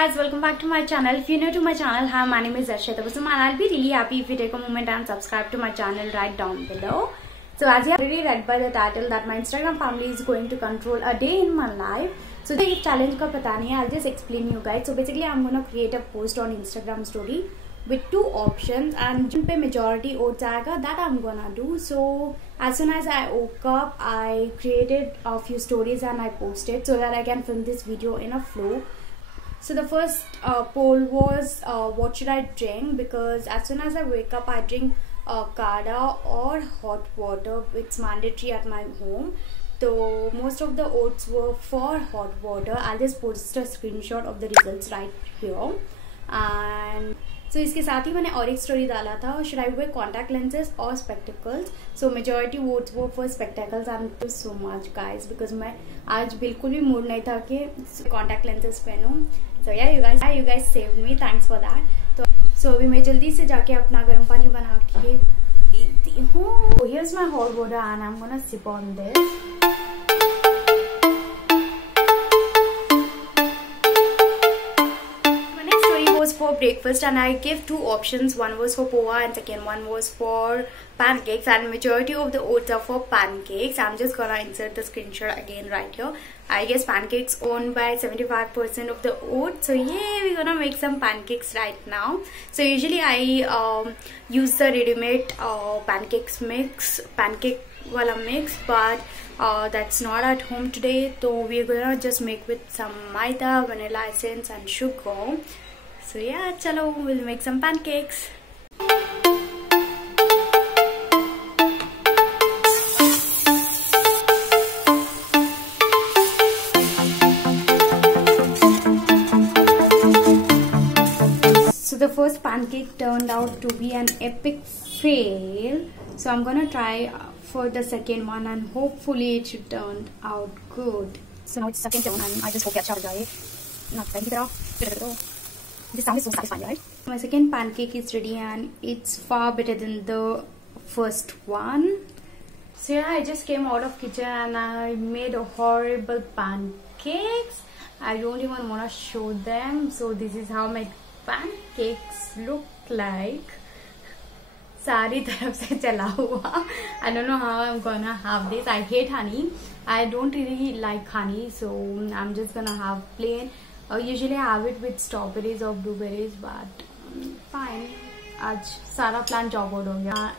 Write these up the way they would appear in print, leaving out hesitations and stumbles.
guys, welcome back to my channel. If you're new to my channel, hi, my name is Arshita Kusum and I'll be really happy if you take a moment and subscribe to my channel right down below. So as you have already read by the title that my Instagram family is going to control a day in my life. So this challenge ka pata nahi hai, I'll just explain you guys. So basically I'm going to create a post on Instagram story with two options and jin pe majority votes aayega that I'm gonna do. So as soon as I woke up, I created a few stories and I posted so that I can film this video in a flow. So the first poll was what should I drink, because as soon as I wake up I drink kada or hot water. It's mandatory at my home. So most of the votes were for hot water. I'll just post a screenshot of the results right here. And so इसके साथ ही मैंने और एक story डाला था, should I wear contact lenses or spectacles. So majority votes were for spectacles. Thank you so much guys, because मैं आज बिल्कुल भी मूड नहीं था कि contact lenses पहनूं. So yeah, you guys saved me. Thanks for that. So अभी मैं जल्दी से जाके अपना गर्म पानी बना के पीती हूँ. So here's my hot water and I'm gonna sip on this. For breakfast and I gave two options. One was for poha and second one was for pancakes, and majority of the votes are for pancakes. I'm just gonna insert the screenshot again right here. I guess pancakes owned by 75% of the votes. So yeah, we're gonna make some pancakes right now. So usually I use the ready-made pancake wala mix, but that's not at home today. So we're gonna just make with some maida, vanilla essence and sugar. So yeah, chalo, we'll make some pancakes. So the first pancake turned out to be an epic fail. So I'm gonna try for the second one and hopefully it should turn out good. So now it's second turn and I just hope it's good. This sound is so satisfying, right? My second pancake is ready and it's far better than the first one. So yeah, I just came out of kitchen and I made a horrible pancakes. I don't even want to show them. So this is how my pancakes look like. Sari taraf se chala hua. I don't know how I'm gonna have this. I hate honey. I don't really like honey, so I'm just gonna have plain. Usually I have it with strawberries or blueberries, but fine. Aaj sara plan job out ho gaya.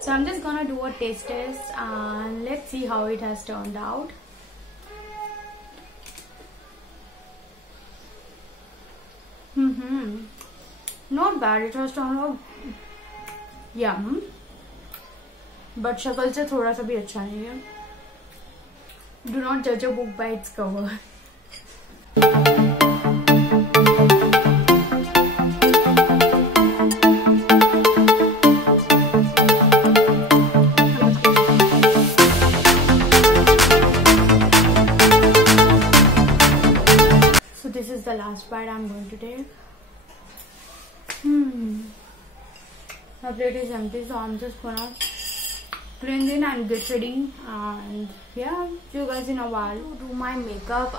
So I'm just gonna do a taste test and let's see how it has turned out. Not bad. It has turned out yum, but shakal se thoda sa bhi acha nahi hai. Do not judge a book by its cover. This is the last bite I'm going to take. My plate is empty, so I'm just gonna clean it and get ready. And yeah, see you guys in a while. To do my makeup,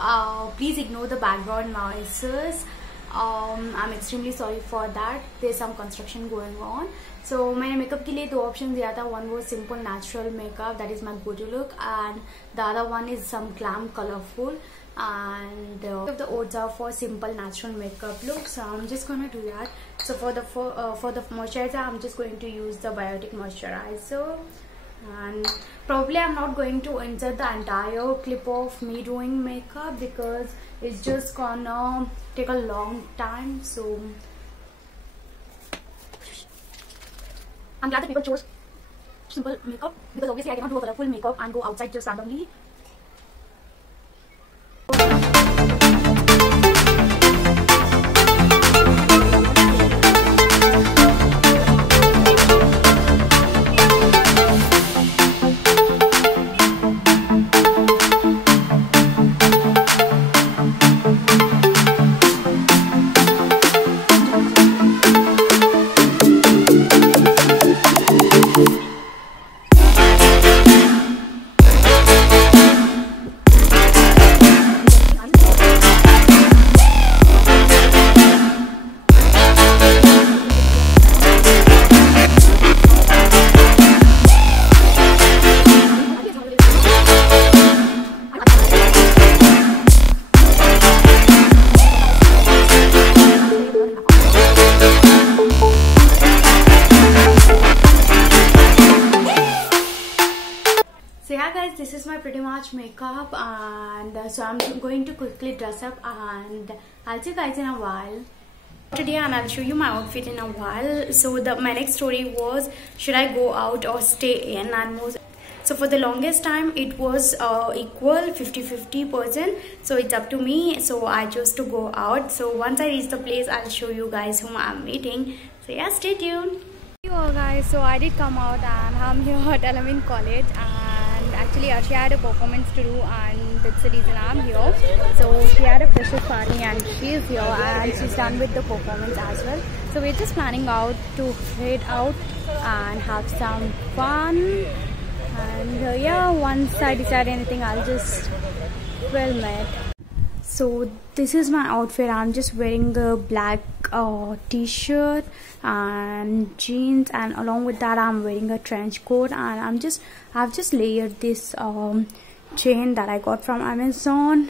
please ignore the background noises. I'm extremely sorry for that. There's some construction going on. So my makeup के लिए दो options दिया था. One was simple natural makeup, that is my go-to look, and the other one is some glam colorful. And the odds are for simple natural makeup look, so I'm just gonna do that. So for the moisturizer, I'm just going to use the Biotic moisturizer, and probably I'm not going to insert the entire clip of me doing makeup because it's just gonna take a long time. So I'm glad that people chose simple makeup, because obviously I cannot do a colorful makeup and go outside just randomly. my pretty much makeup, and so I'm going to quickly dress up, and I'll see you guys in a while today, and I'll show you my outfit in a while. So my next story was, should I go out or stay in? And so for the longest time it was equal 50-50%, so it's up to me, so I chose to go out. So once I reach the place, I'll show you guys whom I'm meeting. So yeah, stay tuned. Hey all guys, so I did come out and I'm here at Al-Amin College, and actually she had a performance to do, and that's the reason I'm here. So she had a freshers party and she's here, and she's done with the performance as well. So we're just planning out to head out and have some fun. And yeah, once I decide anything, I'll just film it. So this is my outfit. I'm just wearing a black t-shirt and jeans, and along with that I'm wearing a trench coat, and I've just layered this chain that I got from Amazon.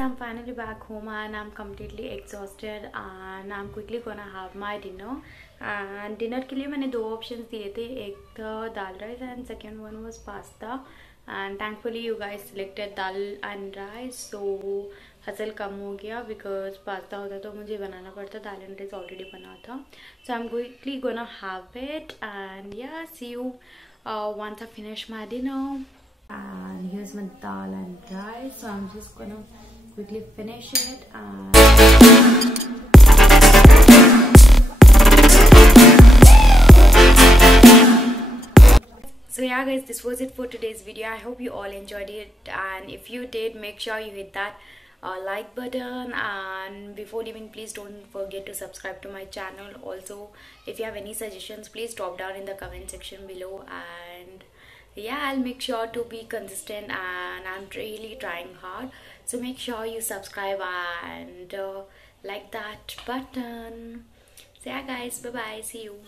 I'm finally back home and I'm completely exhausted, and I'm quickly gonna have my dinner. And dinner के लिए मैंने दो options दिए थे, एक था दाल rice and second one was pasta. And thankfully you guys selected dal and rice, so hassle कम हो गया because pasta होता तो मुझे बनाना पड़ता, dal and rice already बना था. So I'm quickly gonna have it, and yeah, see you once I finish my dinner. And here's my dal and rice, so I'm just gonna quickly finish it. And So yeah guys, this was it for today's video. I hope you all enjoyed it, and if you did, make sure you hit that like button, and before leaving, please don't forget to subscribe to my channel. Also, if you have any suggestions, please drop down in the comment section below, and yeah, I'll make sure to be consistent, and I'm really trying hard. So make sure you subscribe and like that button. So yeah guys, bye bye, see you.